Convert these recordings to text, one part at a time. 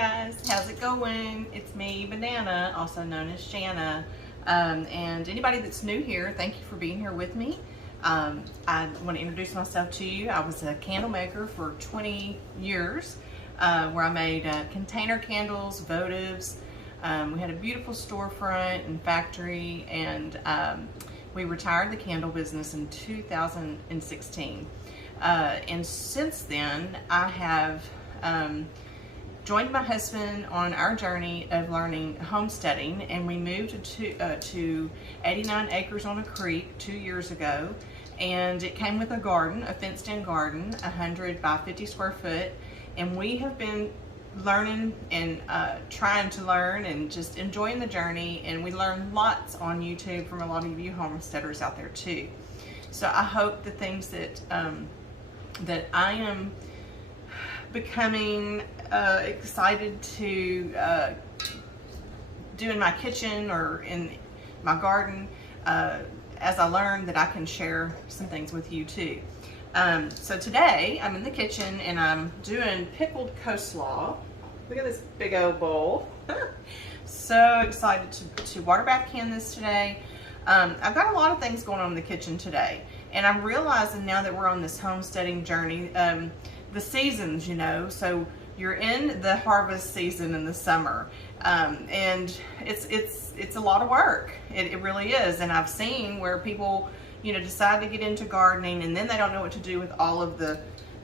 guys, how's it going? It's me, Banana, also known as Shanna. And anybody that's new here, thank you for being here with me. I want to introduce myself to you. I was a candle maker for 20 years where I made container candles, votives. We had a beautiful storefront and factory, and we retired the candle business in 2016. And since then, I have joined my husband on our journey of learning homesteading, and we moved to 89 acres on a creek 2 years ago, and it came with a garden, a fenced-in garden, 100 by 50 square foot, and we have been learning and trying to learn and just enjoying the journey, and we learn lots on YouTube from a lot of you homesteaders out there too. So I hope the things that that I am becoming excited to do in my kitchen or in my garden, as I learn, that I can share some things with you too. So today I'm in the kitchen and I'm doing pickled coleslaw. Look at this big old bowl. So excited to water bath can this today. I've got a lot of things going on in the kitchen today, and I'm realizing now that we're on this homesteading journey, the seasons, you know, so you're in the harvest season in the summer, and it's a lot of work. It really is. And I've seen where people, you know, decide to get into gardening and then they don't know what to do with all of the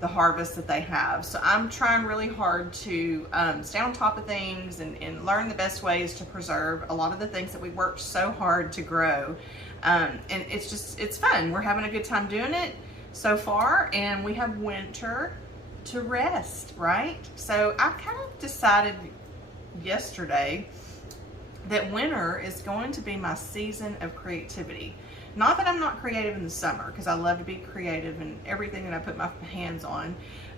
harvest that they have. So I'm trying really hard to stay on top of things and learn the best ways to preserve a lot of the things that we worked so hard to grow. And it's fun. We're having a good time doing it so far, and we have winter to rest, right? So I kind of decided yesterday that winter is going to be my season of creativity. Not that I'm not creative in the summer, because I love to be creative in everything that I put my hands on.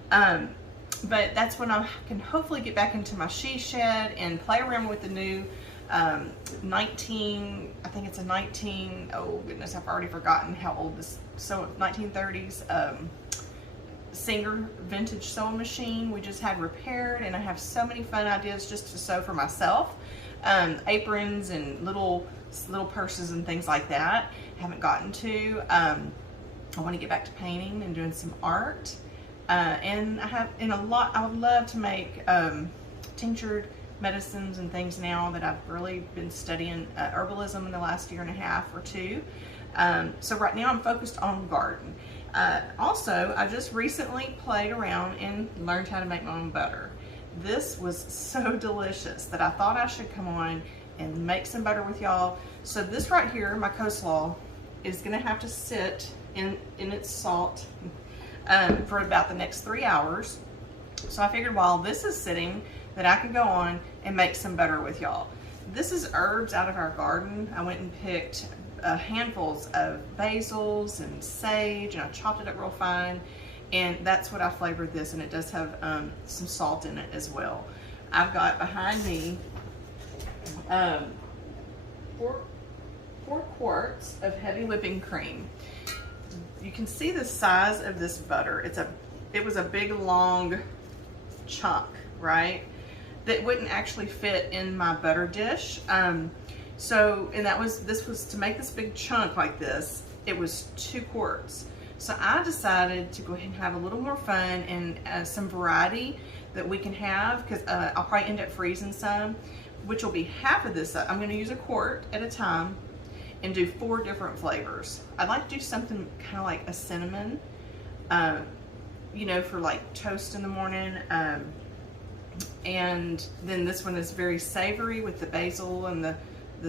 But that's when I can hopefully get back into my she shed and play around with the new I think it's a 19, oh goodness, I've already forgotten how old this, so 1930s Singer vintage sewing machine we just had repaired, and I have so many fun ideas just to sew for myself. Aprons and little purses and things like that. Haven't gotten to. I want to get back to painting and doing some art. And I would love to make tinctured medicines and things now that I've really been studying herbalism in the last year and a half or two. So right now I'm focused on garden. Also, I just recently played around and learned how to make my own butter. This was so delicious that I thought I should come on and make some butter with y'all. So this right here, my coleslaw, is gonna have to sit in its salt for about the next 3 hours. So I figured while this is sitting, that I could go on and make some butter with y'all. This is herbs out of our garden. I went and picked handfuls of basils and sage, and I chopped it up real fine, and that's what I flavored this, and it does have some salt in it as well. I've got behind me 4 quarts of heavy whipping cream. You can see the size of this butter. It was a big long chunk, right? That wouldn't actually fit in my butter dish. This was to make this big chunk like this, it was 2 quarts. So I decided to go ahead and have a little more fun and some variety that we can have, because I'll probably end up freezing some, which will be half of this. I'm going to use a quart at a time and do 4 different flavors. I'd like to do something kind of like a cinnamon, you know, for like toast in the morning. And then this one is very savory with the basil and the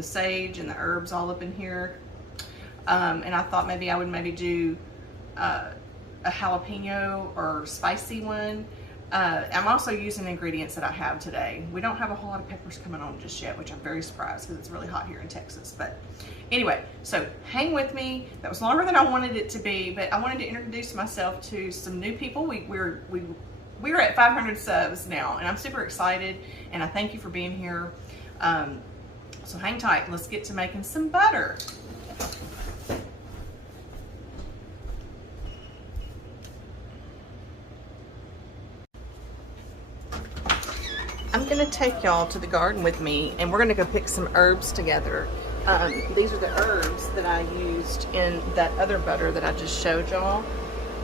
sage and the herbs all up in here. And I thought maybe I would do a jalapeno or spicy one. I'm also using ingredients that I have today. We don't have a whole lot of peppers coming on just yet, which I'm very surprised because it's really hot here in Texas. But anyway, so hang with me. That was longer than I wanted it to be, but I wanted to introduce myself to some new people. We're at 500 subs now, and I'm super excited, and I thank you for being here. So hang tight. Let's get to making some butter. I'm gonna take y'all to the garden with me and we're gonna go pick some herbs together. These are the herbs that I used in that other butter that I just showed y'all.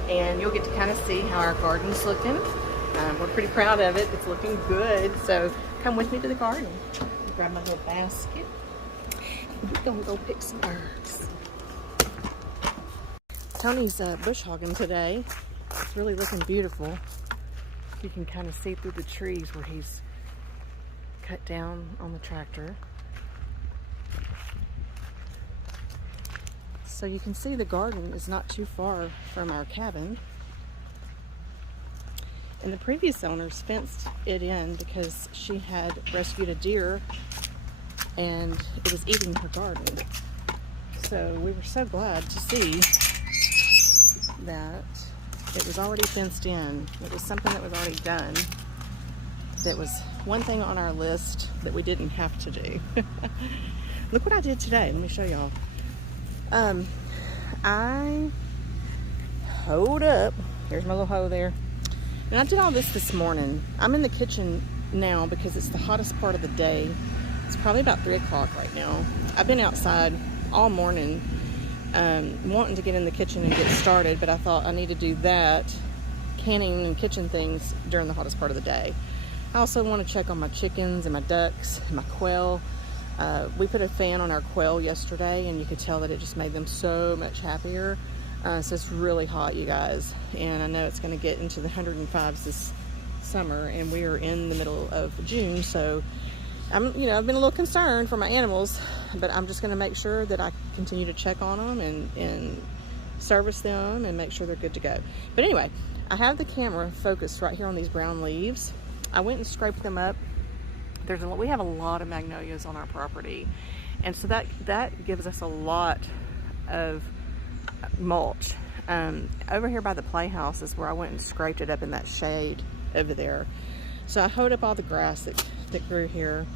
And you'll get to kind of see how our garden's looking. We're pretty proud of it. It's looking good. So come with me to the garden. Grab my little basket. We're gonna go pick some herbs. Tony's bush hogging today. It's really looking beautiful. You can kind of see through the trees where he's cut down on the tractor. So you can see the garden is not too far from our cabin. And the previous owners fenced it in because she had rescued a deer and it was eating her garden. So we were so glad to see that it was already fenced in. It was something that was already done. That was one thing on our list that we didn't have to do. Look what I did today. Let me show y'all. I hoed up. There's my little hoe there. And I did all this morning. I'm in the kitchen now because it's the hottest part of the day. It's probably about 3 o'clock right now. I've been outside all morning wanting to get in the kitchen and get started, but I thought I need to do that, canning and kitchen things during the hottest part of the day. I also want to check on my chickens and my ducks and my quail. We put a fan on our quail yesterday and you could tell that it just made them so much happier. So it's really hot, you guys, and I know it's going to get into the 105s this summer, and we are in the middle of June, so I've been a little concerned for my animals, but I'm just going to make sure that I continue to check on them and service them and make sure they're good to go. But anyway, I have the camera focused right here on these brown leaves. I went and scraped them up. We have a lot of magnolias on our property, and so that gives us a lot of mulch. Over here by the playhouse is where I went and scraped it up in that shade over there. So I hoed up all the grass that grew here.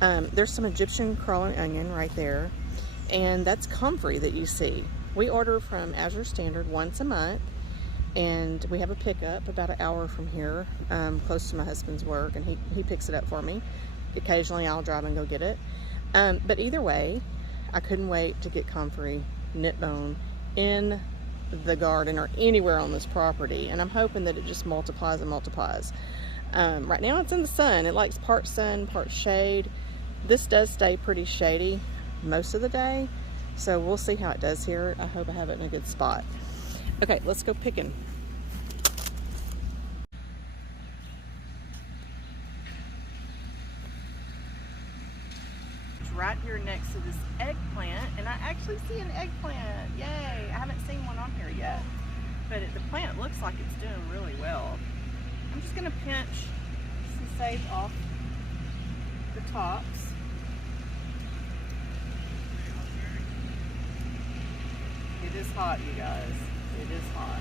There's some Egyptian crawling onion right there, and that's comfrey that you see. We order from Azure Standard once a month, and we have a pickup about an hour from here, close to my husband's work, and he picks it up for me. Occasionally I'll drive and go get it. But either way, I couldn't wait to get comfrey, knit bone, in the garden or anywhere on this property, and I'm hoping that it just multiplies and multiplies. Right now it's in the sun. It likes part sun, part shade. This does stay pretty shady most of the day, so we'll see how it does here. I hope I have it in a good spot. Okay, let's go picking. It's right here next to this eggplant, and I actually see an eggplant. Yay! I haven't seen one on here yet, but the plant looks like it's doing really well. I'm just gonna pinch some sage off the tops. It is hot, you guys. It is hot.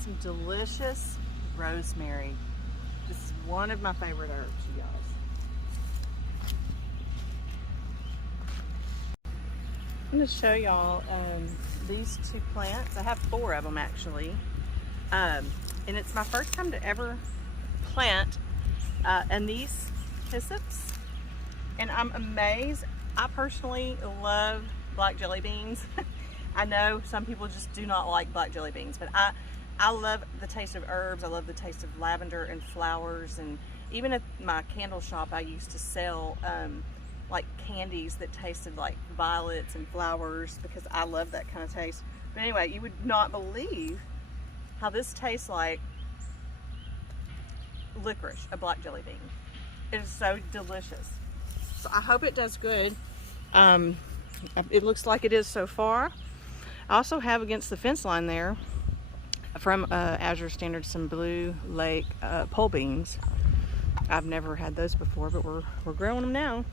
Some delicious rosemary. This is one of my favorite herbs, you guys. I'm going to show y'all these two plants. I have 4 of them actually, and it's my first time to ever plant anise hyssopus, and I'm amazed. I personally love black jelly beans. I know some people just do not like black jelly beans, but I love the taste of herbs. I love the taste of lavender and flowers, and even at my candle shop I used to sell like candies that tasted like violets and flowers because I love that kind of taste. But anyway, you would not believe how this tastes like licorice, a black jelly bean. It is so delicious. So I hope it does good. It looks like it is so far. I also have against the fence line there from Azure Standard some Blue Lake pole beans. I've never had those before, but we're growing them now.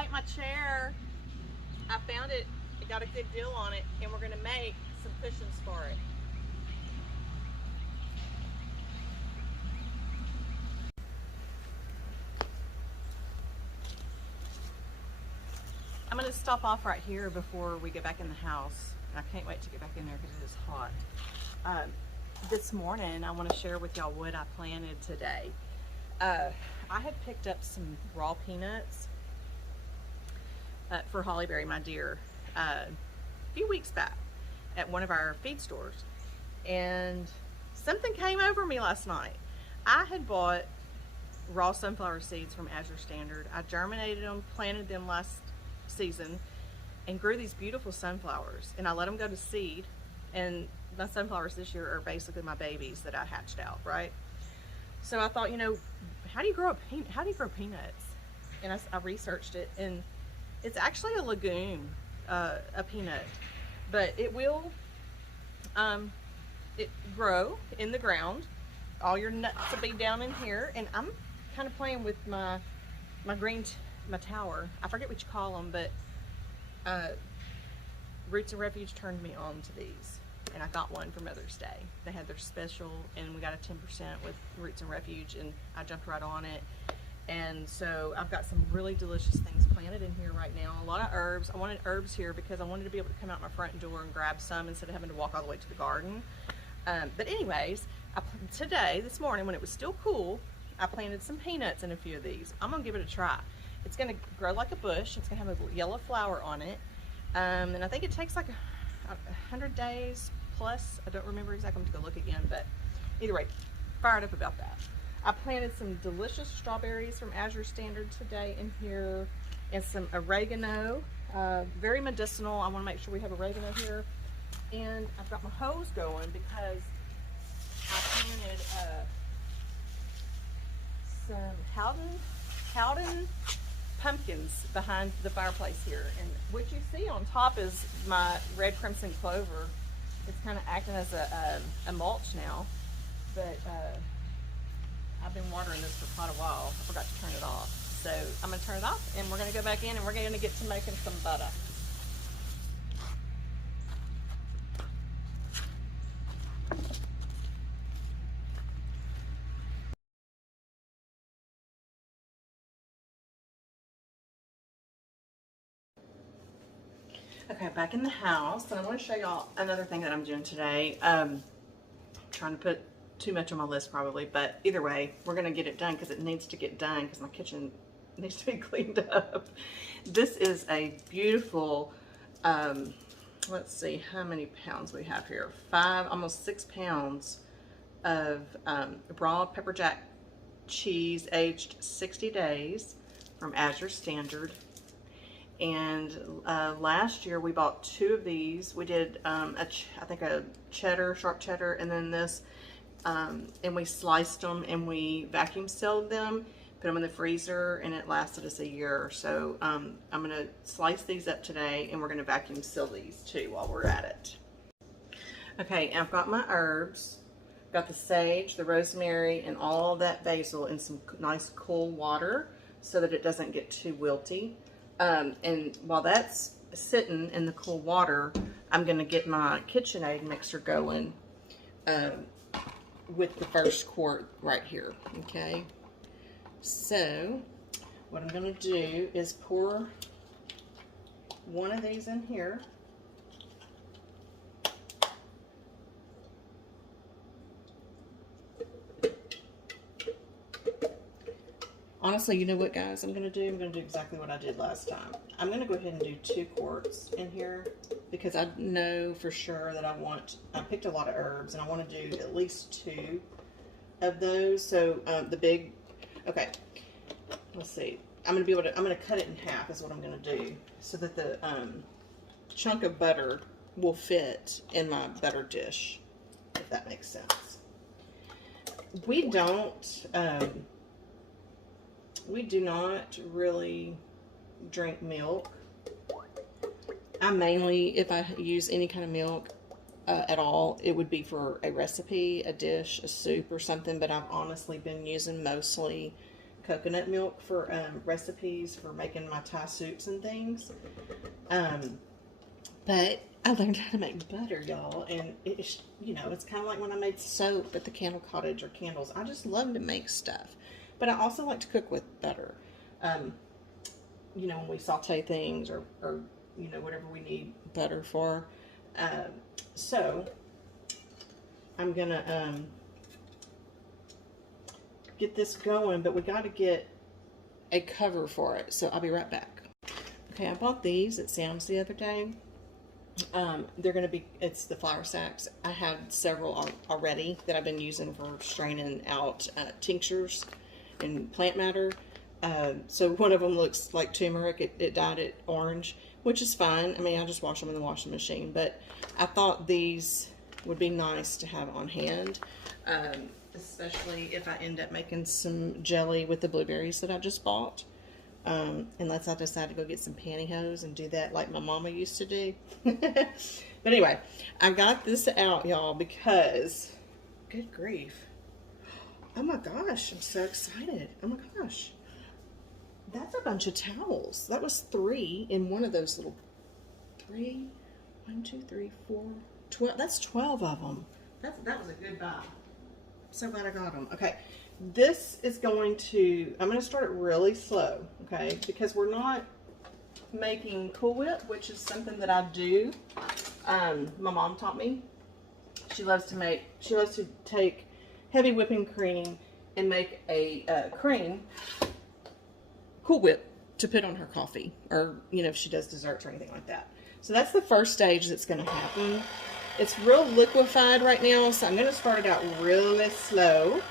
like my chair. I found it, I got a good deal on it, and we're gonna make some cushions for it. I'm gonna stop off right here before we get back in the house. I can't wait to get back in there because it is hot. This morning, I want to share with y'all what I planted today. I had picked up some raw peanuts for Hollyberry, my deer, a few weeks back at one of our feed stores, and something came over me last night. I had bought raw sunflower seeds from Azure Standard. I germinated them, planted them last season, and grew these beautiful sunflowers, and I let them go to seed, and my sunflowers this year are basically my babies that I hatched out, right? So I thought, you know, how do you grow peanuts? And I researched it, and it's actually a legume, a peanut, but it will it grow in the ground. All your nuts will be down in here, and I'm kind of playing with my tower. I forget what you call them, but Roots and Refuge turned me on to these, and I got one for Mother's Day. They had their special, and we got a 10% with Roots and Refuge, and I jumped right on it. And so I've got some really delicious things planted in here right now. A lot of herbs. I wanted herbs here because I wanted to be able to come out my front door and grab some instead of having to walk all the way to the garden. But anyways, this morning when it was still cool, I planted some peanuts in a few of these. I'm gonna give it a try. It's gonna grow like a bush. It's gonna have a yellow flower on it. And I think it takes like 100 days plus. I don't remember exactly. I'm gonna go look again, but either way, fired up about that. I planted some delicious strawberries from Azure Standard today in here, and some oregano, very medicinal. I want to make sure we have oregano here. And I've got my hose going because I planted some Howden pumpkins behind the fireplace here. And what you see on top is my red crimson clover. It's kind of acting as a mulch now, but I've been watering this for quite a while. I forgot to turn it off. So I'm gonna turn it off, and we're gonna go back in, and we're gonna get to making some butter. Okay, back in the house, and I want to show y'all another thing that I'm doing today. Trying to put too much on my list probably, but either way, we're gonna get it done because it needs to get done because my kitchen needs to be cleaned up. This is a beautiful, let's see how many pounds we have here. Almost 6 pounds of raw pepper jack cheese aged 60 days from Azure Standard. And last year we bought 2 of these. We did I think a cheddar, sharp cheddar, and then this, and we sliced them and we vacuum sealed them, put them in the freezer, and it lasted us a year. So I'm gonna slice these up today, and we're gonna vacuum seal these too while we're at it. Okay, I've got my herbs. Got the sage, the rosemary, and all that basil in some nice cool water so that it doesn't get too wilty. And while that's sitting in the cool water, I'm gonna get my KitchenAid mixer going with the first quart right here, okay? So what I'm gonna do is pour one of these in here. Honestly, you know what, guys, I'm gonna do exactly what I did last time. I'm gonna go ahead and do 2 quarts in here because I know for sure that I picked a lot of herbs, and I want to do at least 2 of those. So okay, let's see. I'm gonna cut it in half is what I'm gonna do, so that the chunk of butter will fit in my butter dish, if that makes sense. We do not really drink milk. I mainly, if I use any kind of milk at all, it would be for a recipe, a dish, a soup or something, but I've honestly been using mostly coconut milk for recipes for making my Thai soups and things. But I learned how to make butter, y'all, and it's, you know, it's kind of like when I made soap at the Candle Cottage or candles. I just love to make stuff, but I also like to cook with butter. You know, when we saute things or you know, whatever we need butter for. So I'm gonna get this going, but we got to get a cover for it, so I'll be right back. Okay, I bought these at Sam's the other day. They're going to be, it's the flour sacks. I had several already that I've been using for straining out tinctures and plant matter. So one of them looks like turmeric. It dyed it orange, which is fine. I mean, I just wash them in the washing machine, but I thought these would be nice to have on hand, especially if I end up making some jelly with the blueberries that I just bought. Unless I decide to go get some pantyhose and do that like my mama used to do. But anyway, I got this out, y'all, because, good grief. Oh my gosh, I'm so excited. Oh my gosh. That's a bunch of towels. That was 3 in one of those little, 3, 1, 2, 3, 4, 12. That's 12 of them. That was a good buy. I'm so glad I got them. Okay. This is going to, I'm going to start it really slow, okay, because we're not making Cool Whip, which is something that I do. My mom taught me. She loves to take heavy whipping cream and make a cream Cool Whip to put on her coffee, or, you know, if she does desserts or anything like that. So that's the first stage that's going to happen. It's real liquefied right now, so I'm going to start it out really slow.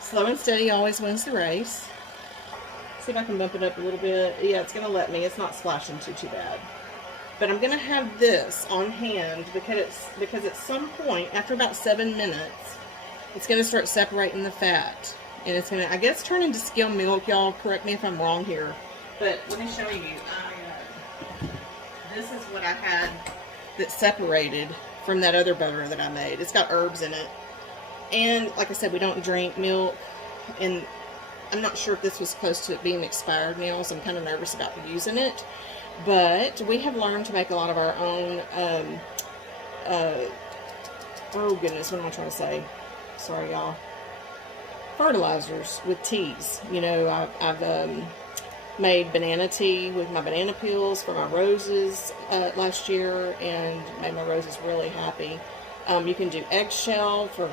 Slow and steady always wins the race. See if I can bump it up a little bit. Yeah, it's going to let me. It's not splashing too bad. But I'm going to have this on hand because at some point, after about 7 minutes, it's going to start separating the fat. And it's going to, I guess, turn into skim milk. Y'all correct me if I'm wrong here. But let me show you. This is what I had that separated from that other butter that I made. It's got herbs in it. And like I said, we don't drink milk, and I'm not sure if this was close to it being expired now, so I'm kind of nervous about using it. But we have learned to make a lot of our own, oh goodness, what am I trying to say? Sorry, y'all. Fertilizers with teas. You know, I've made banana tea with my banana peels for my roses last year, and made my roses really happy. You can do eggshell for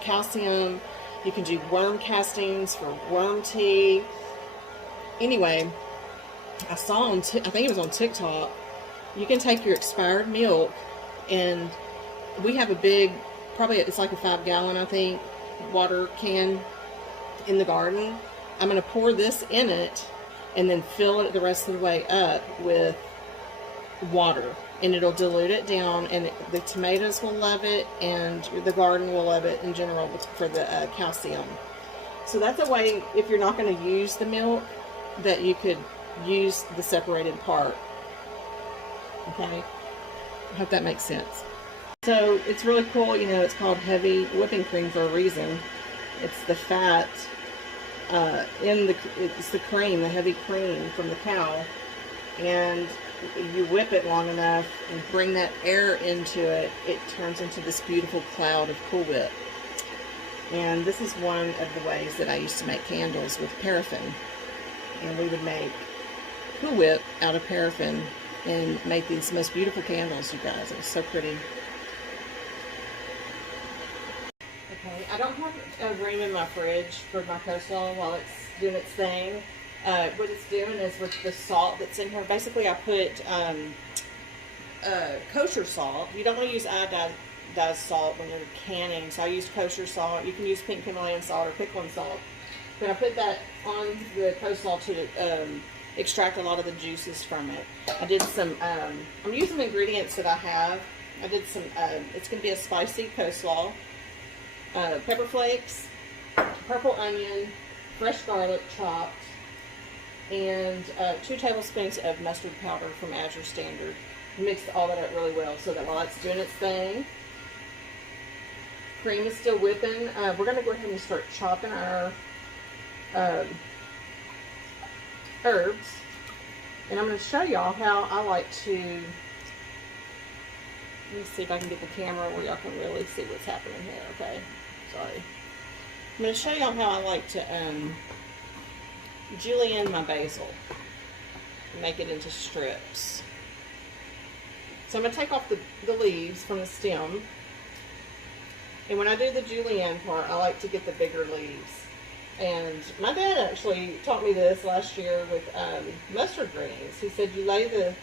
calcium. You can do worm castings for worm tea. Anyway, I saw I think it was on TikTok, you can take your expired milk, and we have a big, probably it's like a 5-gallon, I think, water can in the garden. I'm going to pour this in it and then fill it the rest of the way up with water. And it'll dilute it down, and the tomatoes will love it, and the garden will love it in general for the calcium. So that's a way, if you're not going to use the milk, that you could use the separated part. Okay? I hope that makes sense. So it's really cool, you know, it's called heavy whipping cream for a reason. It's the fat it's the cream, the heavy cream from the cow, and you whip it long enough and bring that air into it, it turns into this beautiful cloud of Cool Whip. And this is one of the ways that I used to make candles, with paraffin. And we would make Cool Whip out of paraffin and make these most beautiful candles, you guys. It was so pretty. Okay, I don't have a room in my fridge for my coleslaw while it's doing its thing. What it's doing is, with the salt that's in here, basically I put kosher salt. You don't want to use iodized salt when you're canning, so I use kosher salt. You can use pink Himalayan salt or pickling salt. But I put that on the coleslaw to extract a lot of the juices from it. I did some, I'm using the ingredients that I have. I did some, it's going to be a spicy coleslaw. Pepper flakes, purple onion, fresh garlic chopped, and 2 tablespoons of mustard powder from Azure Standard. Mix all that up really well so that while it's doing its thing, cream is still whipping. We're going to go ahead and start chopping our herbs. And I'm going to show y'all how I like to, let me see if I can get the camera where y'all can really see what's happening here, okay? Sorry. I'm going to show y'all how I like to julienne my basil. Make it into strips. So I'm going to take off the leaves from the stem. And when I do the julienne part, I like to get the bigger leaves. And my dad actually taught me this last year with mustard greens. He said you lay the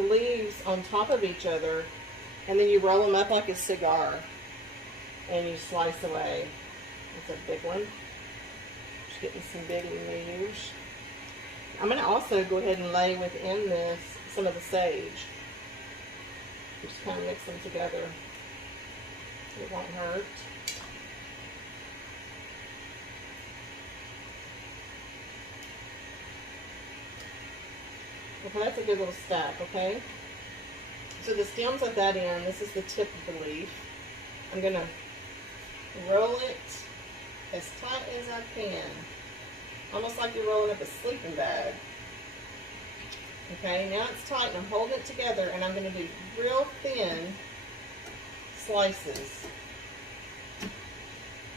leaves on top of each other, and then you roll them up like a cigar, and you slice away. That's a big one. Just getting some big leaves. I'm going to also go ahead and lay within this some of the sage. Just kind of mix them together. It won't hurt. Okay, that's a good little stack, okay? So the stems at that end, this is the tip of the leaf. I'm going to roll it as tight as I can. Almost like you're rolling up a sleeping bag. Okay, now it's tight and I'm holding it together, and I'm going to do real thin slices.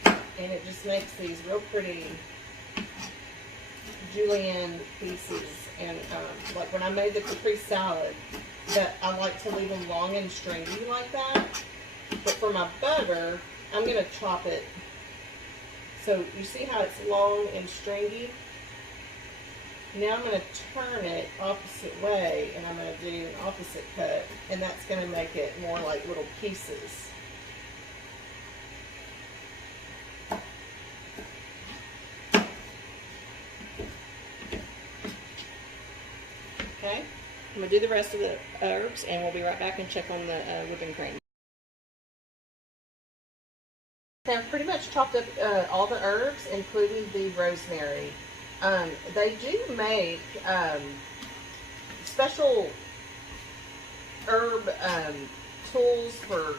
And it just makes these real pretty julienne pieces. And like when I made the caprese salad, that I like to leave them long and stringy like that. But for my butter, I'm going to chop it. So you see how it's long and stringy? Now I'm going to turn it opposite way, and I'm going to do an opposite cut, and that's going to make it more like little pieces. Okay, I'm going to do the rest of the herbs, and we'll be right back and check on the whipping cream. Okay, I've pretty much chopped up all the herbs, including the rosemary. They do make special herb tools for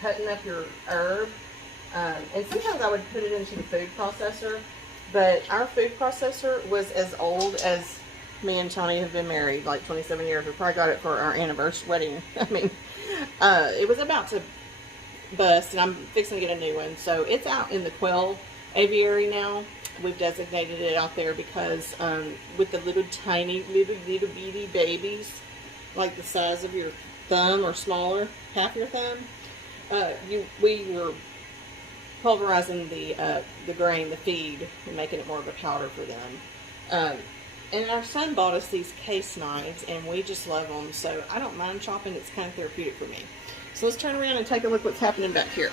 cutting up your herb. And sometimes I would put it into the food processor, but our food processor was as old as me and Tony have been married, like 27 years. We probably got it for our anniversary wedding. I mean, it was about to bust, and I'm fixing to get a new one. So it's out in the quail aviary now. We've designated it out there because with the little tiny, little bitty babies, like the size of your thumb or smaller, half your thumb, we were pulverizing the grain, the feed, and making it more of a powder for them. And our son bought us these case knives, and we just love them, so I don't mind chopping. It's kind of therapeutic for me. So let's turn around and take a look what's happening back here.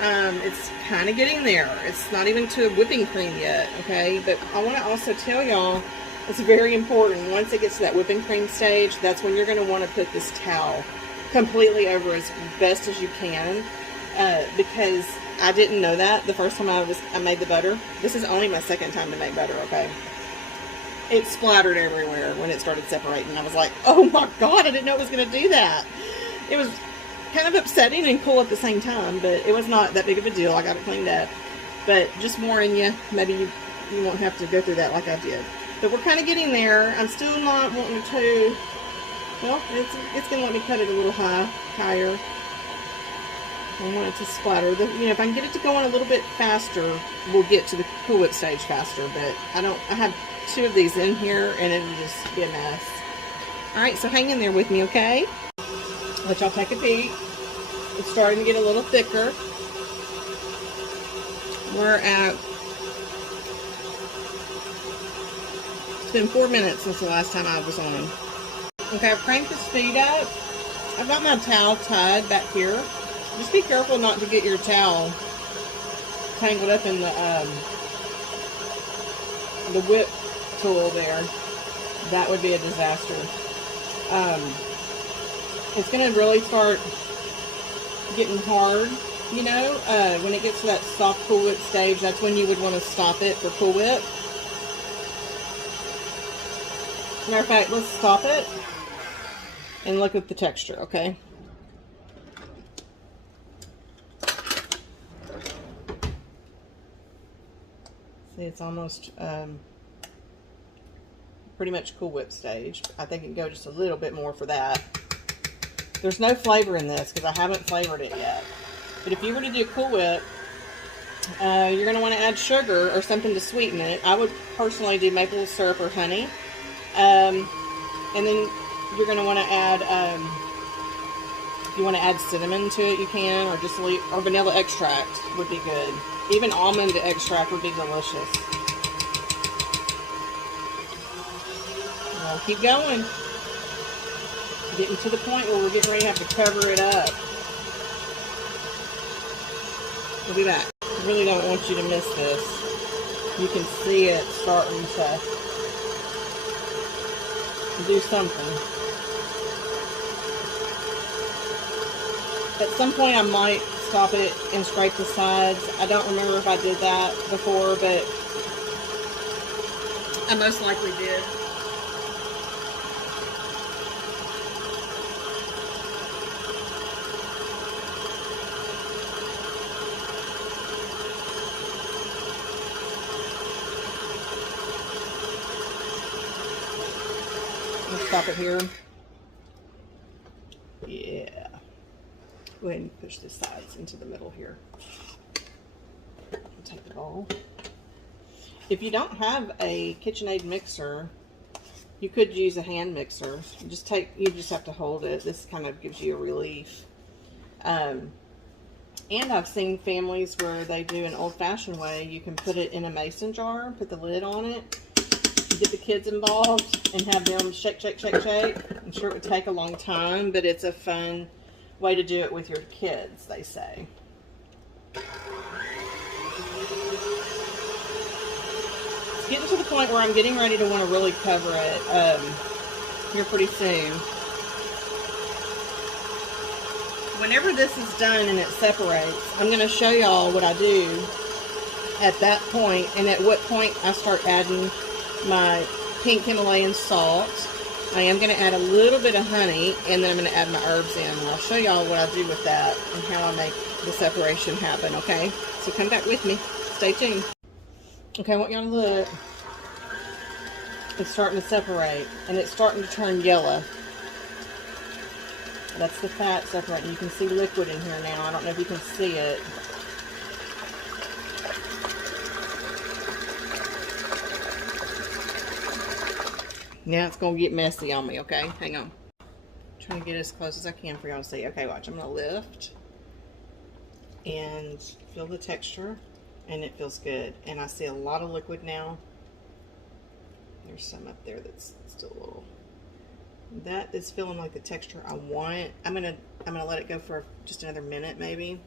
It's kind of getting there. It's not even to a whipping cream yet, okay? But I want to also tell y'all, it's very important. Once it gets to that whipping cream stage, that's when you're going to want to put this towel completely over as best as you can, because I didn't know that the first time I made the butter. This is only my second time to make butter, okay? It splattered everywhere when it started separating. I was like, oh my God, I didn't know it was going to do that. It was kind of upsetting and cool at the same time, but it was not that big of a deal. I got it cleaned up. But just warning you, maybe you won't have to go through that like I did. But we're kind of getting there. I'm still not wanting to, well, it's going to let me cut it a little higher. I want it to splatter. If I can get it to go on a little bit faster, we'll get to the Cool Whip stage faster. But I have 2 of these in here, and it'll just be a mess. Alright, so hang in there with me, okay? Let y'all take a peek. It's starting to get a little thicker. We're at, it's been 4 minutes since the last time I was on. Okay, I've cranked the speed up. I've got my towel tied back here. Just be careful not to get your towel tangled up in the whip tool there. That would be a disaster. It's going to really start getting hard, when it gets to that soft Cool Whip stage. That's when you would want to stop it for Cool Whip. Matter of fact, let's stop it and look at the texture, okay? See, it's almost pretty much Cool Whip stage. I think it can go just a little bit more for that. There's no flavor in this because I haven't flavored it yet. But if you were to do Cool Whip, you're going to want to add sugar or something to sweeten it. I would personally do maple syrup or honey. And then you're going to want to add, if you want to add cinnamon to it, you can, or just or vanilla extract would be good. Even almond extract would be delicious. Well, keep going. Getting to the point where we're getting ready to have to cover it up. We'll be back. I really don't want you to miss this. You can see it starting to do something. At some point I might stop it and scrape the sides. I don't remember if I did that before, but I most likely did. Let's stop it here. Yeah. Go ahead and push the sides into the middle here. Take the bowl. If you don't have a KitchenAid mixer, you could use a hand mixer. You just have to hold it. This kind of gives you a relief. And I've seen families where they do an old-fashioned way. You can put it in a mason jar, put the lid on it, get the kids involved, and have them shake, shake, shake, shake. I'm sure it would take a long time, but it's a fun way to do it with your kids, they say. It's getting to the point where I'm getting ready to want to really cover it here pretty soon. Whenever this is done and it separates, I'm going to show y'all what I do at that point, and at what point I start adding my pink Himalayan salt. I am going to add a little bit of honey, and then I'm going to add my herbs in. And I'll show y'all what I do with that and how I make the separation happen, okay? So come back with me. Stay tuned. Okay, I want y'all to look. It's starting to separate, and it's starting to turn yellow. That's the fat separating. You can see liquid in here now. I don't know if you can see it. Now it's going to get messy on me, okay? Hang on. I'm trying to get as close as I can for y'all to see. Okay, watch. I'm going to lift and feel the texture, and it feels good. And I see a lot of liquid now. There's some up there that's still a little. That is feeling like the texture I want. I'm gonna let it go for just another minute, maybe.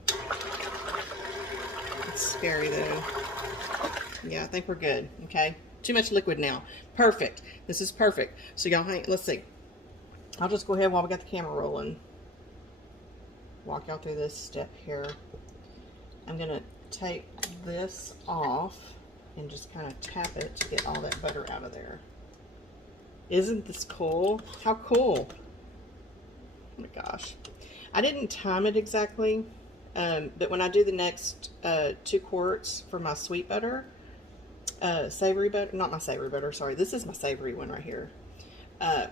It's scary though. Yeah, I think we're good. Okay. Too much liquid now. Perfect. This is perfect. So y'all hang, let's see. I'll just go ahead while we got the camera rolling. Walk y'all through this step here. I'm gonna take this off and just kind of tap it to get all that butter out of there. Isn't this cool? How cool. Oh my gosh. I didn't time it exactly, but when I do the next 2 quarts for my sweet butter, savory butter, not my savory butter, sorry, this is my savory one right here.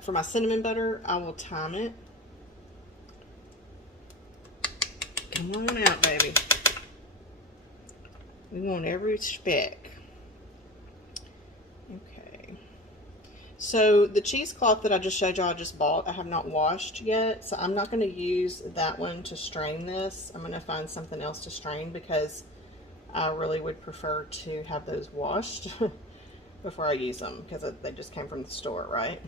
For my cinnamon butter, I will time it. Come on out, baby. We want every speck. Okay. So the cheesecloth that I just showed y'all I just bought, I have not washed yet, so I'm not going to use that one to strain this. I'm going to find something else to strain because I really would prefer to have those washed before I use them because they just came from the store, right?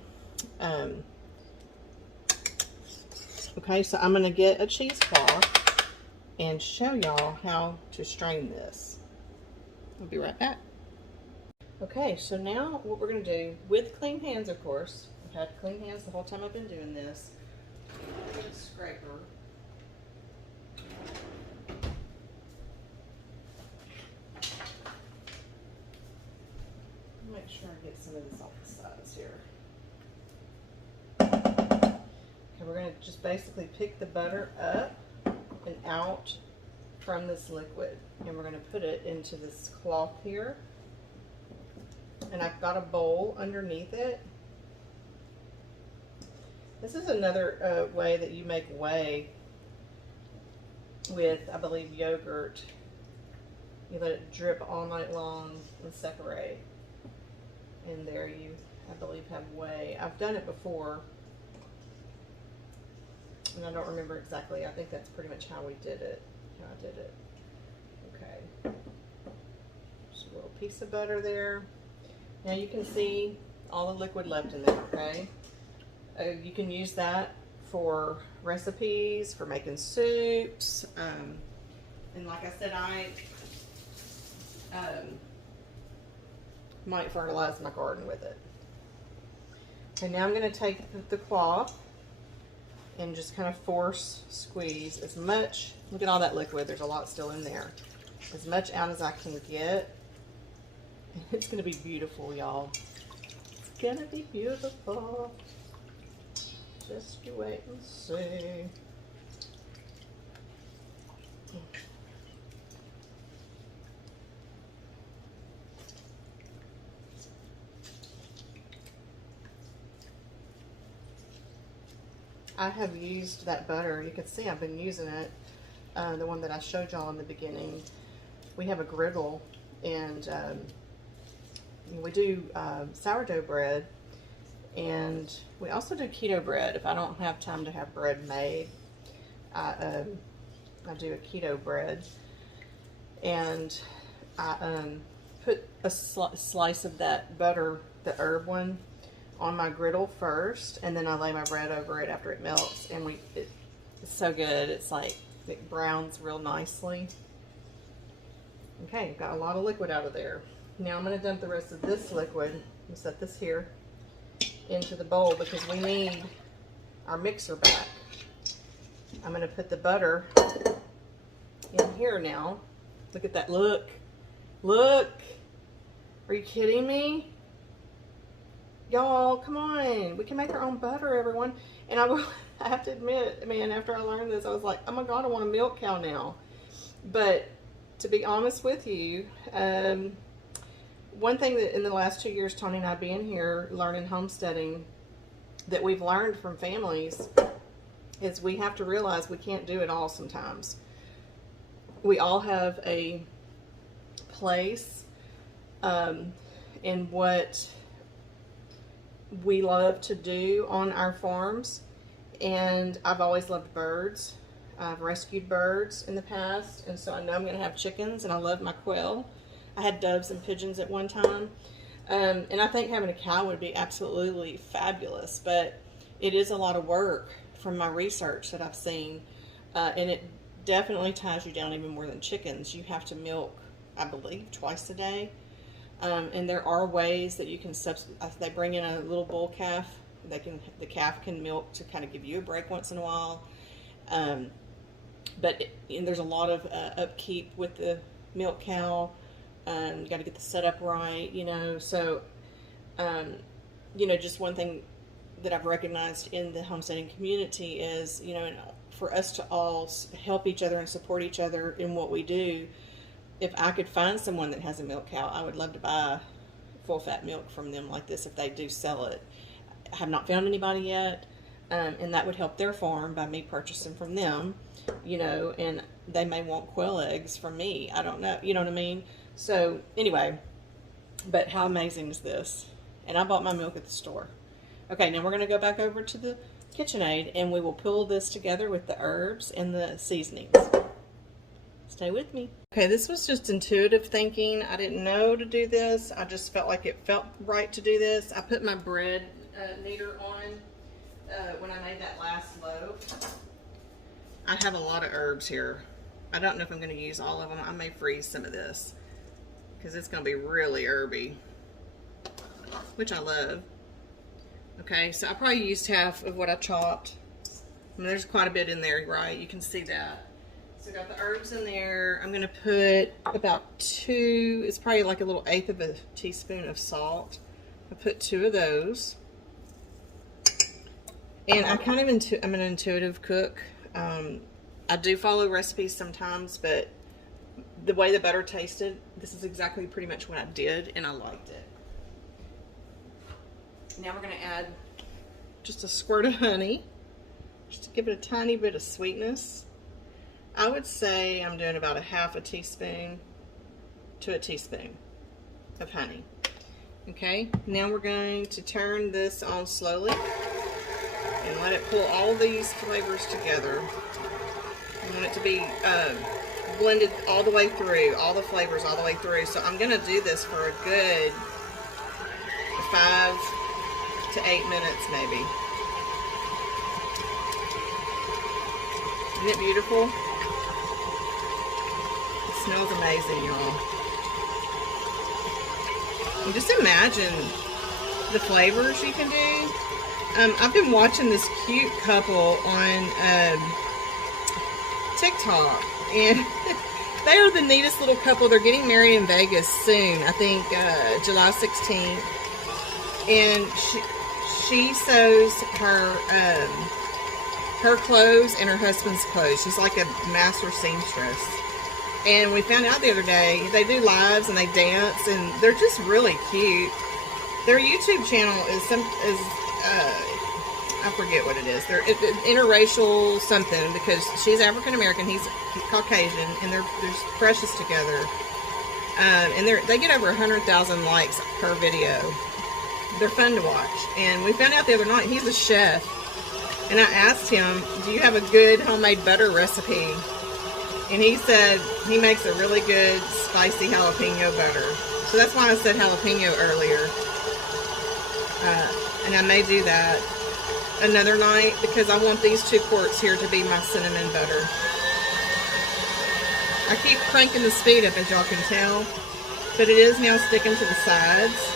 Okay, so I'm going to get a cheesecloth and show y'all how to strain this. I'll be right back. Okay, so now what we're going to do, with clean hands of course, I've had clean hands the whole time I've been doing this, get a scraper. Make sure I get some of this off the sides here. Okay, we're going to just basically pick the butter up and out from this liquid, and we're going to put it into this cloth here. and I've got a bowl underneath it. This is another way that you make whey with, I believe, yogurt. You let it drip all night long and separate. And there you, I believe, have whey. I've done it before, and I don't remember exactly. I think that's pretty much how we did it. How I did it. Okay. Just a little piece of butter there. Now you can see all the liquid left in there, okay? You can use that for recipes, for making soups. And like I said, I might fertilize my garden with it. Okay, now I'm going to take the cloth and just kind of force squeeze as much. Look at all that liquid. There's a lot still in there. As much out as I can get. It's going to be beautiful, y'all. It's going to be beautiful. Just you wait and see. I have used that butter. You can see I've been using it. The one that I showed y'all in the beginning. We have a griddle, and we do sourdough bread, and we also do keto bread. If I don't have time to have bread made, I do a keto bread, and I put a slice of that butter, the herb one, on my griddle first, and then I lay my bread over it after it melts, and it's so good. It's like it browns real nicely. Okay, got a lot of liquid out of there. Now I'm going to dump the rest of this liquid and set this here into the bowl because we need our mixer back. I'm going to put the butter in here now. Look at that. Look. Look. Are you kidding me? Y'all, come on. We can make our own butter, everyone. And I have to admit, man, after I learned this, I was like, oh my God, I want a milk cow now. But to be honest with you, one thing that in the last 2 years, Tony and I being here, learning homesteading, that we've learned from families is we have to realize we can't do it all sometimes. We all have a place in what we love to do on our farms, and I've always loved birds. I've rescued birds in the past, and so I know I'm going to have chickens, and I love my quail. I had doves and pigeons at one time, and I think having a cow would be absolutely fabulous, but it is a lot of work from my research that I've seen, and it definitely ties you down even more than chickens. You have to milk, I believe, twice a day. And there are ways that you can they bring in a little bull calf. The calf can milk to kind of give you a break once in a while. But there's a lot of upkeep with the milk cow. You got to get the setup right, you know. So, you know, just one thing that I've recognized in the homesteading community is, you know, for us to all help each other and support each other in what we do. If I could find someone that has a milk cow, I would love to buy full fat milk from them like this if they do sell it. I have not found anybody yet, and that would help their farm by me purchasing from them, you know, and they may want quail eggs from me. I don't know, you know what I mean? So anyway, but how amazing is this? And I bought my milk at the store. Okay, now we're going to go back over to the KitchenAid, and we will pull this together with the herbs and the seasonings. Stay with me. Okay, this was just intuitive thinking. I didn't know to do this. I just felt like it felt right to do this. I put my bread kneader on when I made that last loaf. I have a lot of herbs here. I don't know if I'm going to use all of them. I may freeze some of this because it's going to be really herby, which I love. Okay, so I probably used half of what I chopped. I mean, there's quite a bit in there, right? You can see that. So I got the herbs in there. I'm going to put about 2, it's probably like a little 1/8 of a teaspoon of salt. I put 2 of those. And I'm an intuitive cook. I do follow recipes sometimes, but the way the butter tasted, this is exactly pretty much what I did, and I liked it. Now we're going to add just a squirt of honey, just to give it a tiny bit of sweetness. I would say I'm doing about a half a teaspoon to a teaspoon of honey. Okay, now we're going to turn this on slowly and let it pull all these flavors together. I want it to be blended all the way through, all the flavors all the way through. So I'm going to do this for a good 5 to 8 minutes maybe. Isn't it beautiful? It smells amazing, y'all. And just imagine the flavors you can do. I've been watching this cute couple on TikTok, and they are the neatest little couple. They're getting married in Vegas soon, I think July 16th. And she sews her clothes and her husband's clothes. She's like a master seamstress. And we found out the other day, they do lives and they dance, and they're just really cute. Their YouTube channel is I forget what it is. They're interracial something, because she's African American, he's Caucasian, and they're precious together. And they get over 100,000 likes per video. They're fun to watch. And we found out the other night, he's a chef. And I asked him, do you have a good homemade butter recipe? And he said he makes a really good spicy jalapeno butter. So that's why I said jalapeno earlier. And I may do that another night, because I want these 2 quarts here to be my cinnamon butter. I keep cranking the speed up, as y'all can tell, but it is now sticking to the sides.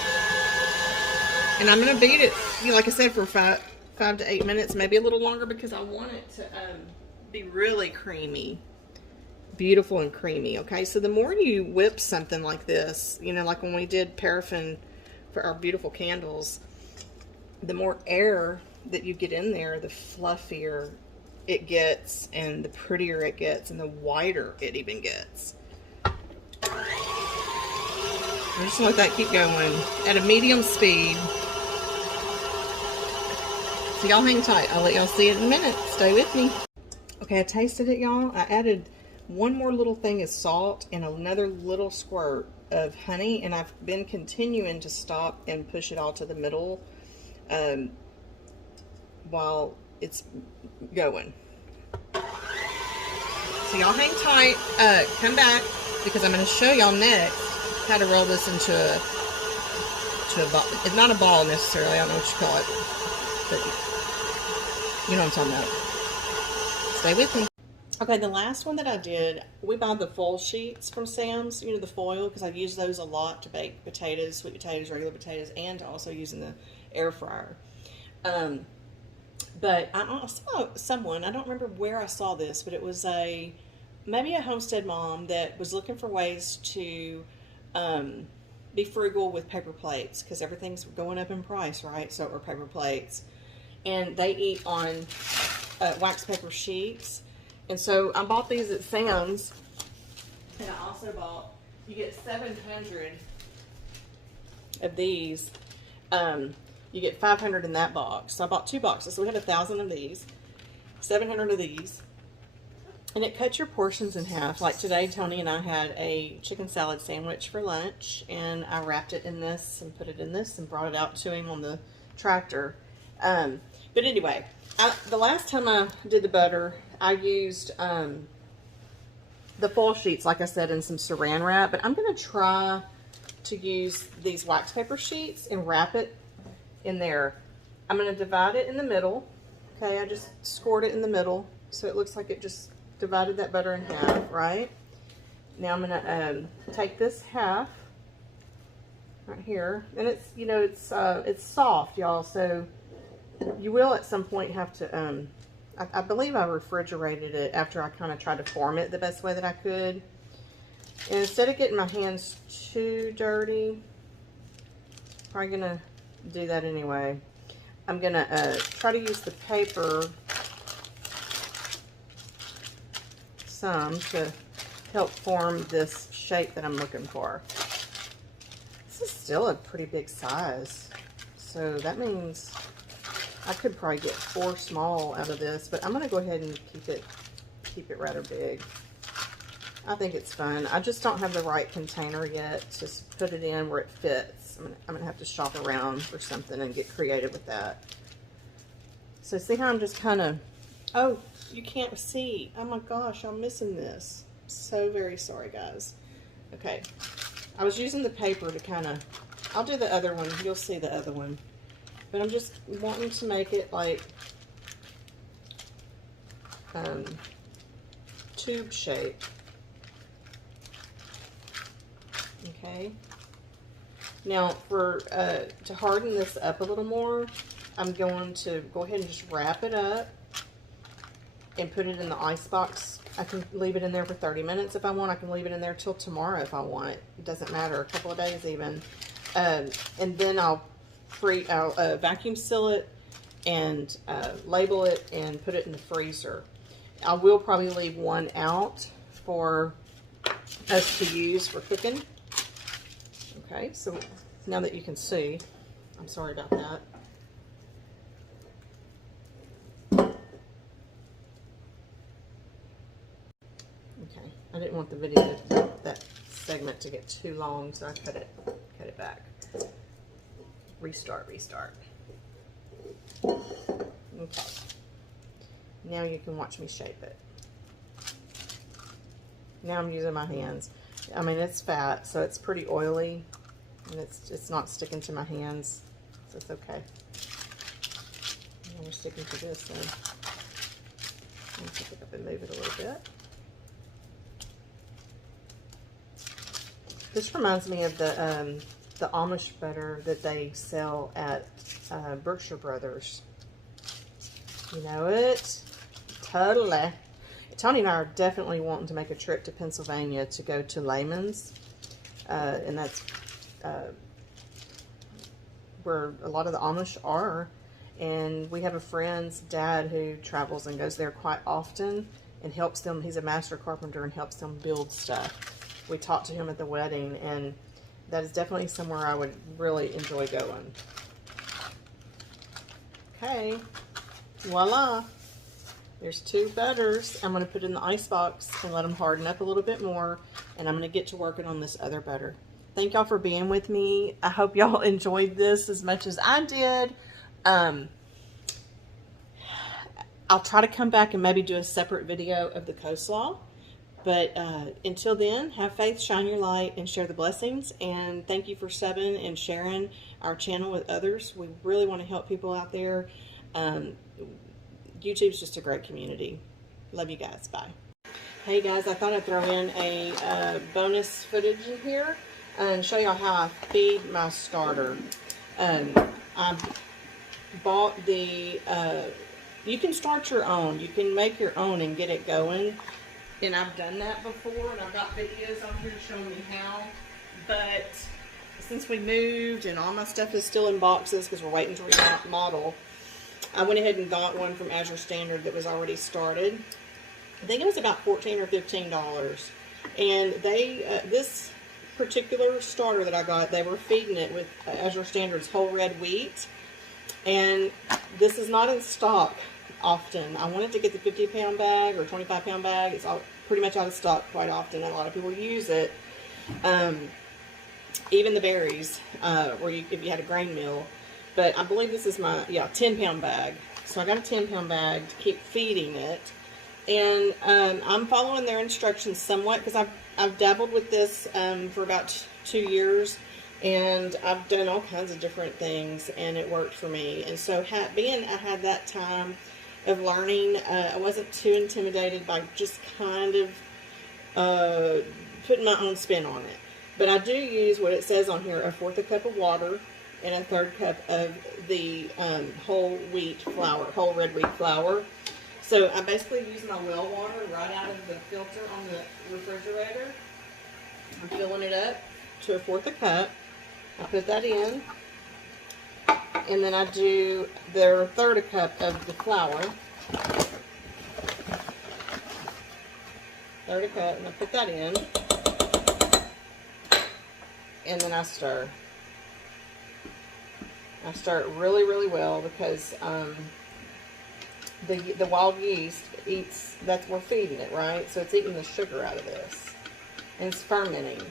And I'm going to beat it, like I said, for 5 to 8 minutes, maybe a little longer, because I want it to be really creamy. Beautiful and creamy. Okay, so the more you whip something like this, you know, like when we did paraffin for our beautiful candles, the more air that you get in there, the fluffier it gets, and the prettier it gets, and the whiter it even gets. I'm just gonna let that keep going at a medium speed. So y'all hang tight. I'll let y'all see it in a minute. Stay with me. Okay, I tasted it, y'all. I added one more little thing of salt and another little squirt of honey, and I've been continuing to stop and push it all to the middle while it's going. So y'all hang tight. Come back, because I'm going to show y'all next how to roll this into a ball. It's not a ball necessarily. I don't know what you call it, but you know what I'm talking about. Stay with me. Okay, the last one that I did, we buy the foil sheets from Sam's, you know, the foil, because I've used those a lot to bake potatoes, sweet potatoes, regular potatoes, and to also use in the air fryer. But I saw someone, I don't remember where I saw this, but it was maybe a homestead mom that was looking for ways to be frugal with paper plates, because everything's going up in price, right? So are paper plates. And they eat on wax paper sheets. And so I bought these at Sam's, and I also bought, you get 700 of these. You get 500 in that box. So I bought 2 boxes. So we have 1,000 of these, 700 of these. And it cuts your portions in half. Like today, Tony and I had a chicken salad sandwich for lunch, and I wrapped it in this and put it in this and brought it out to him on the tractor. But anyway, the last time I did the butter, I used the foil sheets, like I said, and some saran wrap. But I'm going to try to use these wax paper sheets and wrap it in there. I'm going to divide it in the middle. Okay, I just scored it in the middle, so it looks like it just divided that butter in half, right? Now I'm going to take this half right here, and it's, you know, it's soft, y'all, so you will at some point have to, I believe I refrigerated it after I kind of tried to form it the best way that I could. And instead of getting my hands too dirty, probably going to do that anyway. I'm going to try to use the paper some to help form this shape that I'm looking for. This is still a pretty big size. So that means I could probably get 4 small out of this, but I'm going to go ahead and keep it rather big. I think it's fun. I just don't have the right container yet to put it in where it fits. I'm going to have to shop around for something and get creative with that. So see how I'm just kind of, oh, you can't see. Oh my gosh, I'm missing this. So very sorry, guys. Okay. I was using the paper to kind of, I'll do the other one. You'll see the other one. But I'm just wanting to make it like tube shape. Okay. Now for to harden this up a little more, I'm going to go ahead and just wrap it up and put it in the ice box. I can leave it in there for 30 minutes if I want. I can leave it in there till tomorrow if I want. It doesn't matter, a couple of days even. And then I'll vacuum seal it and label it and put it in the freezer. I will probably leave one out for us to use for cooking. Okay, so now that you can see, I'm sorry about that. Okay, I didn't want the video, that segment to get too long, so I cut it back. Restart. Okay. Now you can watch me shape it. Now I'm using my hands. I mean, it's fat, so it's pretty oily, and it's not sticking to my hands, so it's okay. Now we're sticking to this then. I'm going to pick it up and move it a little bit. This reminds me of the Amish butter that they sell at Berkshire Brothers. You know it? Totally. Tony and I are definitely wanting to make a trip to Pennsylvania to go to Lehman's. And that's where a lot of the Amish are. And we have a friend's dad who travels and goes there quite often and helps them. He's a master carpenter and helps them build stuff. We talked to him at the wedding, and that is definitely somewhere I would really enjoy going. Okay, voila. There's 2 butters. I'm going to put in the ice box and let them harden up a little bit more, and I'm going to get to working on this other butter. Thank y'all for being with me. I hope y'all enjoyed this as much as I did. I'll try to come back and maybe do a separate video of the coleslaw. But until then, have faith, shine your light, and share the blessings. And thank you for subbing and sharing our channel with others. We really want to help people out there. YouTube's just a great community. Love you guys. Bye. Hey guys, I thought I'd throw in a bonus footage in here and show y'all how I feed my starter. I bought the, you can start your own. You can make your own and get it going. And I've done that before, and I've got videos on here showing me how. But since we moved and all my stuff is still in boxes because we're waiting to remodel, I went ahead and got one from Azure Standard that was already started. I think it was about $14 or $15. And they, this particular starter that I got, they were feeding it with Azure Standard's whole red wheat. And this is not in stock often. I wanted to get the 50-pound bag or 25-pound bag. It's all pretty much out of stock quite often. A lot of people use it. Even the berries, where if you had a grain mill. But I believe this is my 10-pound bag. So I got a 10-pound bag to keep feeding it, and I'm following their instructions somewhat because I've dabbled with this for about 2 years, and I've done all kinds of different things, and it worked for me. And so being I had that time of learning, I wasn't too intimidated by just kind of putting my own spin on it. But I do use what it says on here, 1/4 cup of water and 1/3 cup of the whole red wheat flour. So I basically use my well water right out of the filter on the refrigerator. I'm filling it up to 1/4 cup. I put that in, and then I do the 1/3 cup of the flour. 1/3 cup, and I put that in, and then I stir. I stir it really, really well because the wild yeast eats, we're feeding it, right? So it's eating the sugar out of this. And it's fermenting.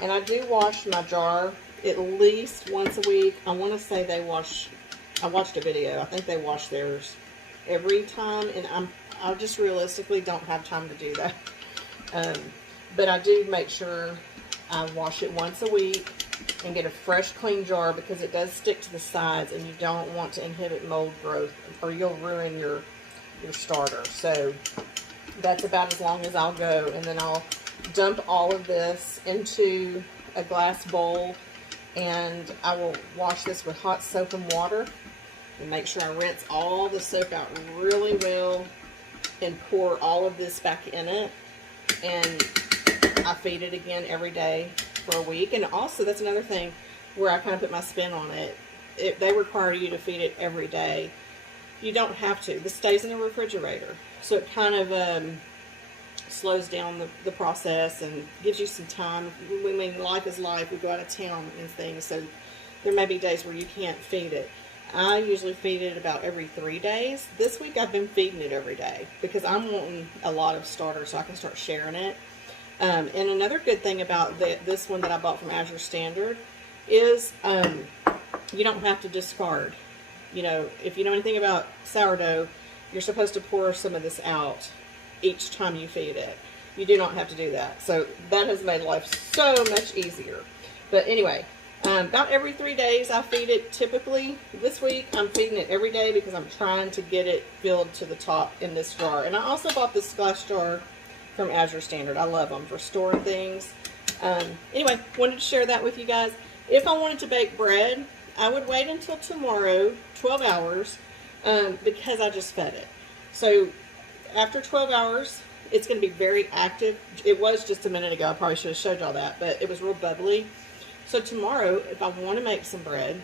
And I do wash my jar at least once a week. I want to say I watched a video. I think they wash theirs every time, and I just realistically don't have time to do that. But I do make sure I wash it once a week and get a fresh, clean jar because it does stick to the sides, and you don't want to inhibit mold growth or you'll ruin your starter. So that's about as long as I'll go, and then I'll dump all of this into a glass bowl, and I will wash this with hot soap and water and make sure I rinse all the soap out really well and pour all of this back in it, and I feed it again every day for a week. And also, that's another thing where I kind of put my spin on it. They require you to feed it every day. You don't have to. This stays in the refrigerator, so it kind of slows down the process and gives you some time. I mean, life is life. We go out of town and things, so there may be days where you can't feed it. I usually feed it about every 3 days. This week I've been feeding it every day because I'm wanting a lot of starters so I can start sharing it. And another good thing about this one that I bought from Azure Standard is you don't have to discard. You know, if you know anything about sourdough, you're supposed to pour some of this out each time you feed it. You do not have to do that. So that has made life so much easier. But anyway, about every 3 days I feed it typically. This week I'm feeding it every day because I'm trying to get it filled to the top in this jar. And I also bought this glass jar from Azure Standard. I love them for storing things. Anyway, wanted to share that with you guys. If I wanted to bake bread, I would wait until tomorrow, 12 hours, because I just fed it. So after 12 hours, it's going to be very active. It was just a minute ago. I probably should have showed y'all that, but it was real bubbly. So tomorrow, if I want to make some bread,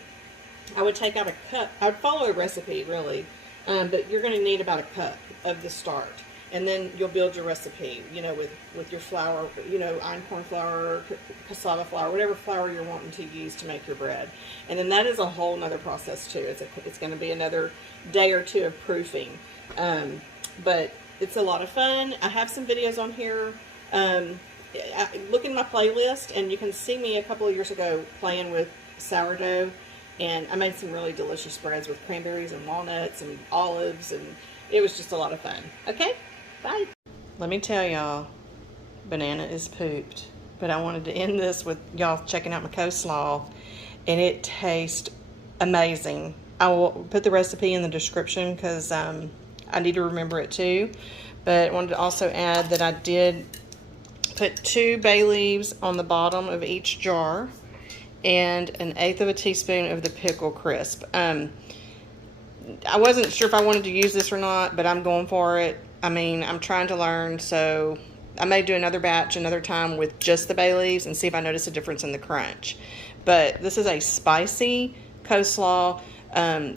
I would take out a cup. I would follow a recipe, really, but you're going to need about a cup of the start. And then you'll build your recipe, you know, with your flour, you know, einkorn flour, cassava flour, whatever flour you're wanting to use to make your bread. And then that is a whole nother process too. It's going to be another day or two of proofing. But it's a lot of fun. I have some videos on here. Look in my playlist and you can see me a couple of years ago playing with sourdough. And I made some really delicious breads with cranberries and walnuts and olives, and it was just a lot of fun. Okay? Bye. Let me tell y'all, banana is pooped. But I wanted to end this with y'all checking out my coleslaw, and it tastes amazing. I will put the recipe in the description because I need to remember it too. But I wanted to also add that I did put 2 bay leaves on the bottom of each jar and 1/8 of a teaspoon of the pickle crisp. I wasn't sure if I wanted to use this or not, but I'm going for it. I mean, I'm trying to learn, so I may do another batch another time with just the bay leaves and see if I notice a difference in the crunch. But this is a spicy coleslaw.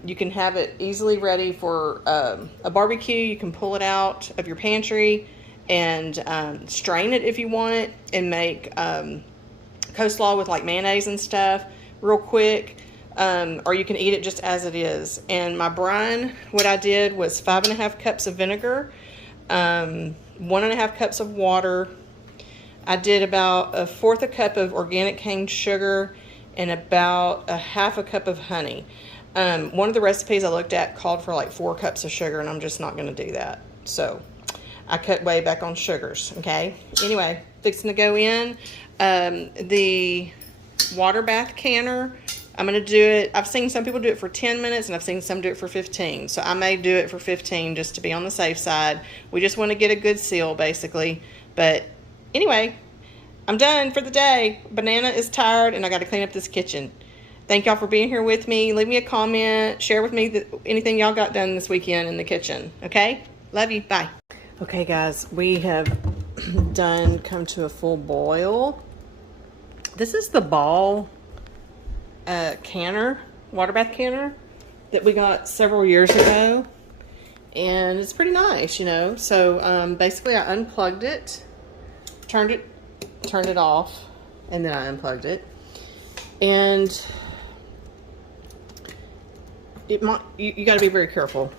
You can have it easily ready for a barbecue. You can pull it out of your pantry and strain it if you want and make coleslaw with like mayonnaise and stuff real quick. Or you can eat it just as it is. And my brine, what I did was 5½ cups of vinegar, 1½ cups of water. I did about 1/4 cup of organic cane sugar and about 1/2 cup of honey. One of the recipes I looked at called for like 4 cups of sugar, and I'm just not going to do that. So I cut way back on sugars, okay? Anyway, fixing to go in. The water bath canner, I'm going to do it. I've seen some people do it for 10 minutes and I've seen some do it for 15. So I may do it for 15 just to be on the safe side. We just want to get a good seal basically. But anyway, I'm done for the day. Banana is tired and I got to clean up this kitchen. Thank y'all for being here with me. Leave me a comment. Share with me anything y'all got done this weekend in the kitchen. Okay? Love you. Bye. Okay guys, we have come to a full boil. This is the ball canner, water bath canner that we got several years ago, and it's pretty nice, you know. So basically I unplugged it, turned it off, and then I unplugged it, and you got to be very careful.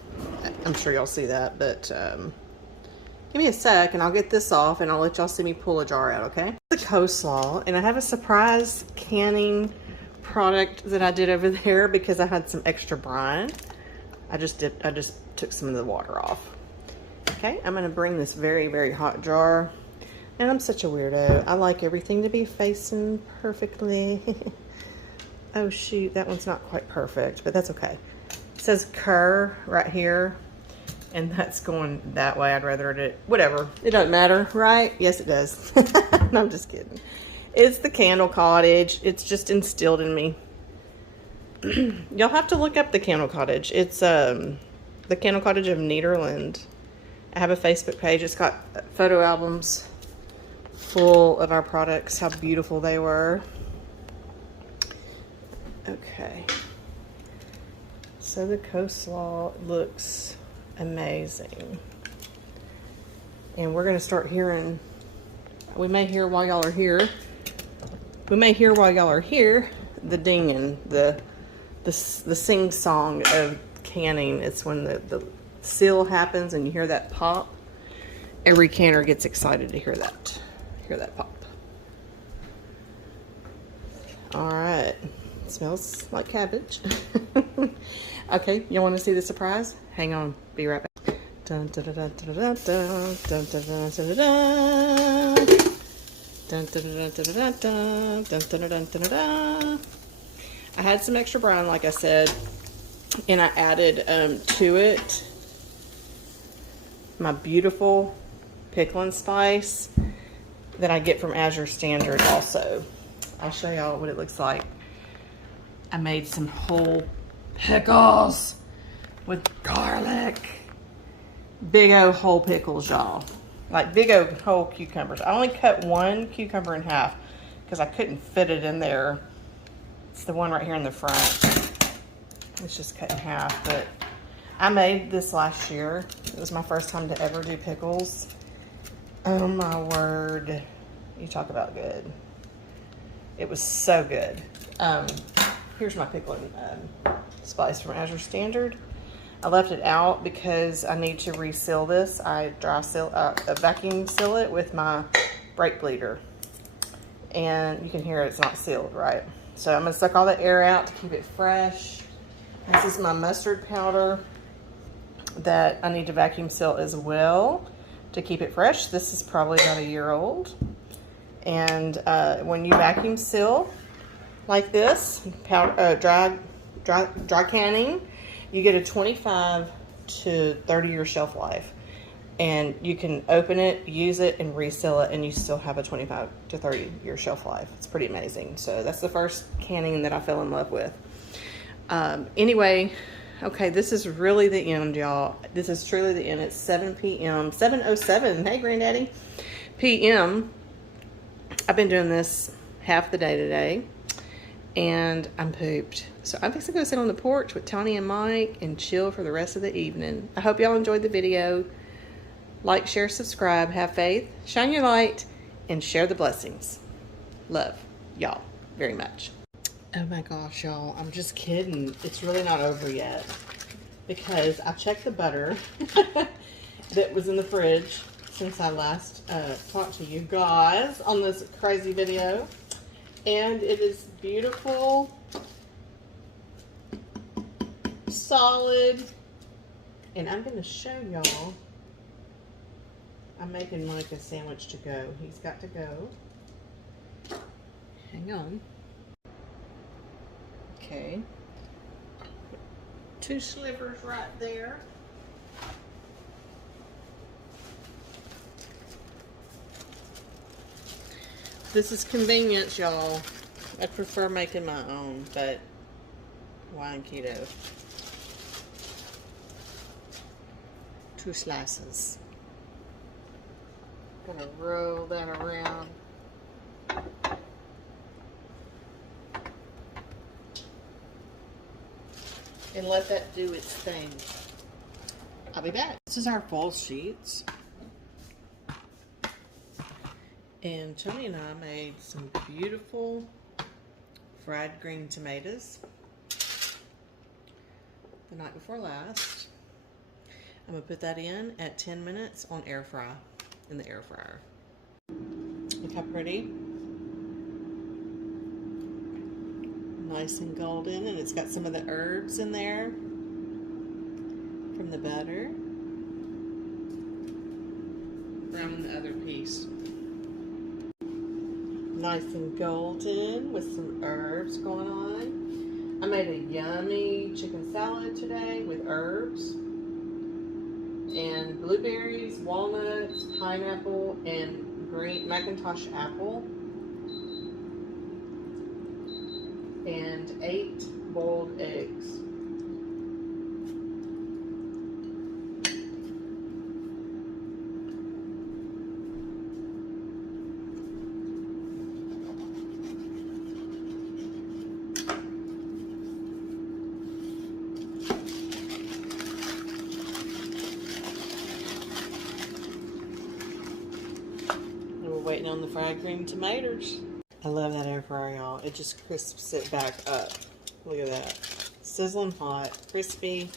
I'm sure y'all see that, but give me a sec and I'll get this off and I'll let y'all see me pull a jar out, okay? The coleslaw, and I have a surprise canning product that I did over there because I had some extra brine. I just took some of the water off. Okay, I'm gonna bring this very, very hot jar. And I'm such a weirdo. I like everything to be facing perfectly. Oh shoot, that one's not quite perfect, but that's okay. It says Kerr right here, and that's going that way. I'd rather it, whatever. It doesn't matter, right? Yes, it does. No, I'm just kidding. It's the Candle Cottage. It's just instilled in me. Y'all have to look up the Candle Cottage. It's the Candle Cottage of Nederland. I have a Facebook page. It's got photo albums full of our products, how beautiful they were. Okay. So the coleslaw looks amazing. And we're going to start hearing, we may hear while y'all are here, the dinging, the sing-song of canning. It's when the seal happens and you hear that pop. Every canner gets excited to hear that. Hear that pop. All right. It smells like cabbage. Okay, you want to see the surprise? Hang on. Be right back. Dun, dun, dun, dun, dun, dun, dun, dun, dun, dun, dun, dun. Dun, dun, dun, dun, dun, dun, dun, dun, dun, dun, dun. I had some extra brine, like I said, and I added to it my beautiful pickling spice that I get from Azure Standard also. I'll show y'all what it looks like. I made some whole pickles with garlic. Big old whole pickles, y'all. Like big old whole cucumbers. I only cut one cucumber in half because I couldn't fit it in there. It's the one right here in the front. It's just cut in half, but I made this last year. It was my first time to ever do pickles. Oh my word. You talk about good. It was so good. Here's my pickling spice from Azure Standard. I left it out because I need to reseal this. I vacuum seal it with my brake bleeder. And you can hear it's not sealed, right? So I'm gonna suck all the air out to keep it fresh. This is my mustard powder that I need to vacuum seal as well to keep it fresh. This is probably about a year old. And when you vacuum seal like this, dry canning, you get a 25 to 30 year shelf life. And you can open it, use it, and reseal it, and you still have a 25 to 30 year shelf life. It's pretty amazing. So that's the first canning that I fell in love with. Anyway, okay, this is really the end, y'all. This is truly the end. It's 7 p.m. 7:07. Hey, Granddaddy. p.m. I've been doing this half the day today, and I'm pooped. So I'm fixing to go sit on the porch with Tony and Mike and chill for the rest of the evening. I hope y'all enjoyed the video. Like, share, subscribe, have faith, shine your light, and share the blessings. Love y'all very much. Oh my gosh, y'all, I'm just kidding. It's really not over yet because I checked the butter that was in the fridge since I last talked to you guys on this crazy video. And it is beautiful, solid, and I'm going to show y'all. I'm making Mike a sandwich to go. He's got to go. Hang on. Okay. 2 slivers right there. This is convenience, y'all. I prefer making my own, but why keto? 2 slices. Gonna roll that around. And let that do its thing. I'll be back. This is our fall sheets. And Tony and I made some beautiful fried green tomatoes. the night before last. I'm gonna put that in at 10 minutes on air fry, in the air fryer. Look how pretty. Nice and golden, and it's got some of the herbs in there from the butter. Brown the other piece. Nice and golden with some herbs going on. I made a yummy chicken salad today with herbs and blueberries, walnuts, pineapple, and green Macintosh apple, and 8 boiled eggs. Waiting on the fried green tomatoes. I love that air fryer, y'all. It just crisps it back up. Look at that. Sizzling hot, crispy.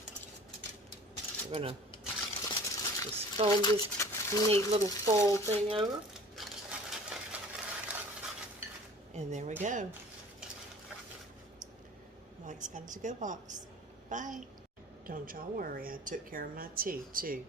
We're gonna just fold this neat little fold thing over. And there we go. Mike's got a to-go box. Bye. Don't y'all worry, I took care of my tea too.